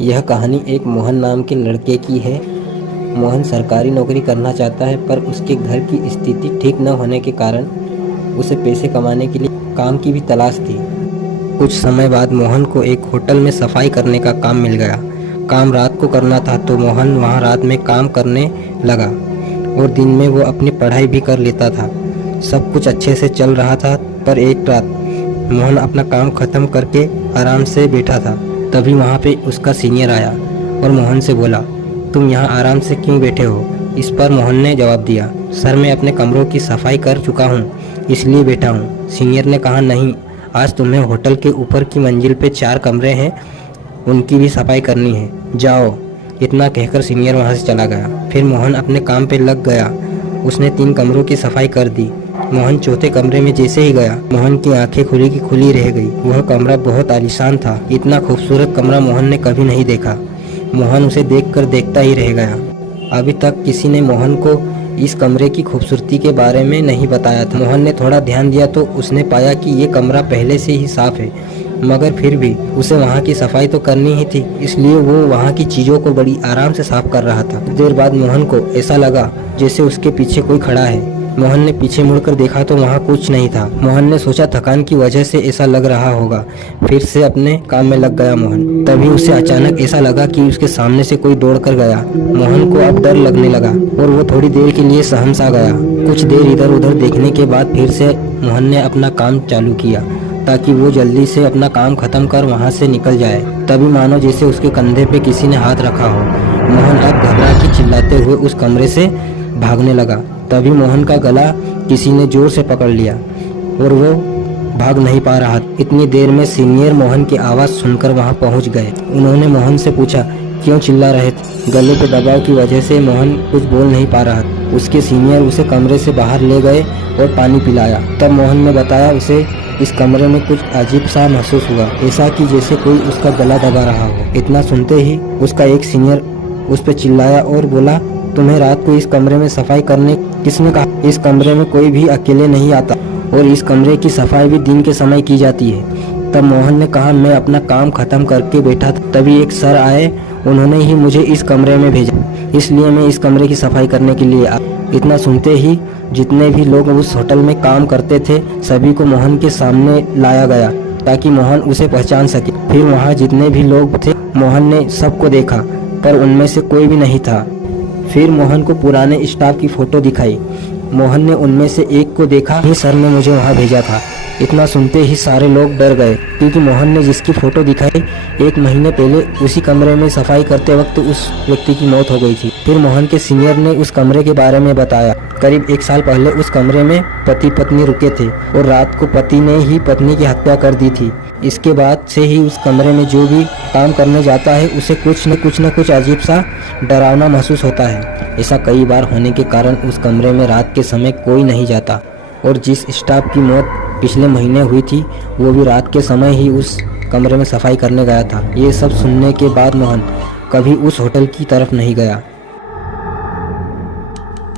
यह कहानी एक मोहन नाम के लड़के की है। मोहन सरकारी नौकरी करना चाहता है, पर उसके घर की स्थिति ठीक न होने के कारण उसे पैसे कमाने के लिए काम की भी तलाश थी। कुछ समय बाद मोहन को एक होटल में सफाई करने का काम मिल गया। काम रात को करना था, तो मोहन वहां रात में काम करने लगा और दिन में वो अपनी पढ़ाई भी कर लेता था। सब कुछ अच्छे से चल रहा था, पर एक रात मोहन अपना काम खत्म करके आराम से बैठा था। तभी वहाँ पे उसका सीनियर आया और मोहन से बोला, तुम यहाँ आराम से क्यों बैठे हो? इस पर मोहन ने जवाब दिया, सर मैं अपने कमरों की सफाई कर चुका हूँ, इसलिए बैठा हूँ। सीनियर ने कहा, नहीं, आज तुम्हें होटल के ऊपर की मंजिल पे 4 कमरे हैं, उनकी भी सफाई करनी है, जाओ। इतना कहकर सीनियर वहाँ से चला गया। फिर मोहन अपने काम पे लग गया। उसने 3 कमरों की सफाई कर दी। मोहन चौथे कमरे में जैसे ही गया, मोहन की आंखें खुली की खुली रह गई। वह कमरा बहुत आलीशान था। इतना खूबसूरत कमरा मोहन ने कभी नहीं देखा। मोहन उसे देखकर देखता ही रह गया। अभी तक किसी ने मोहन को इस कमरे की खूबसूरती के बारे में नहीं बताया था। मोहन ने थोड़ा ध्यान दिया तो उसने पाया कि ये कमरा पहले से ही साफ है, मगर फिर भी उसे वहाँ की सफाई तो करनी ही थी, इसलिए वो वहाँ की चीज़ों को बड़ी आराम से साफ कर रहा था। देर बाद मोहन को ऐसा लगा जैसे उसके पीछे कोई खड़ा है। मोहन ने पीछे मुड़कर देखा तो वहाँ कुछ नहीं था। मोहन ने सोचा थकान की वजह से ऐसा लग रहा होगा। फिर से अपने काम में लग गया मोहन। तभी उसे अचानक ऐसा लगा कि उसके सामने से कोई दौड़ कर गया। मोहन को अब डर लगने लगा और वो थोड़ी देर के लिए सहम सा गया। कुछ देर इधर उधर देखने के बाद फिर से मोहन ने अपना काम चालू किया ताकि वो जल्दी से अपना काम खत्म कर वहाँ से निकल जाए। तभी मानो जैसे उसके कंधे पे किसी ने हाथ रखा हो। मोहन अब घबरा के चिल्लाते हुए उस कमरे से भागने लगा। तभी मोहन का गला किसी ने जोर से पकड़ लिया और वो भाग नहीं पा रहा। इतनी देर में सीनियर मोहन की आवाज़ सुनकर वहां पहुंच गए। उन्होंने मोहन से पूछा, क्यों चिल्ला रहे थे? गले पे दबाव की वजह से मोहन कुछ बोल नहीं पा रहा। उसके सीनियर उसे कमरे से बाहर ले गए और पानी पिलाया। तब मोहन ने बताया उसे इस कमरे में कुछ अजीब सा महसूस हुआ, ऐसा कि जैसे कोई उसका गला दबा रहा हो। इतना सुनते ही उसका एक सीनियर उस पर चिल्लाया और बोला, तुम्हें रात को इस कमरे में सफाई करने किसने कहा? इस कमरे में कोई भी अकेले नहीं आता और इस कमरे की सफाई भी दिन के समय की जाती है। तब मोहन ने कहा, मैं अपना काम खत्म करके बैठा था, तभी एक सर आए, उन्होंने ही मुझे इस कमरे में भेजा, इसलिए मैं इस कमरे की सफाई करने के लिए आया। इतना सुनते ही जितने भी लोग उस होटल में काम करते थे सभी को मोहन के सामने लाया गया ताकि मोहन उसे पहचान सके। फिर वहाँ जितने भी लोग थे मोहन ने सबको देखा, पर उनमें से कोई भी नहीं था। फिर मोहन को पुराने स्टाफ की फोटो दिखाई। मोहन ने उनमें से एक को देखा, ही सर ने मुझे वहाँ भेजा था। इतना सुनते ही सारे लोग डर गए, क्योंकि मोहन ने जिसकी फोटो दिखाई 1 महीने पहले उसी कमरे में सफाई करते वक्त उस व्यक्ति की मौत हो गई थी। फिर मोहन के सीनियर ने उस कमरे के बारे में बताया। करीब 1 साल पहले उस कमरे में पति पत्नी रुके थे और रात को पति ने ही पत्नी की हत्या कर दी थी। इसके बाद से ही उस कमरे में जो भी काम करने जाता है उसे कुछ न कुछ अजीब सा डरावना महसूस होता है। ऐसा कई बार होने के कारण उस कमरे में रात के समय कोई नहीं जाता और जिस स्टाफ की मौत पिछले महीने हुई थी वो भी रात के समय ही उस कमरे में सफाई करने गया था। ये सब सुनने के बाद मोहन कभी उस होटल की तरफ नहीं गया।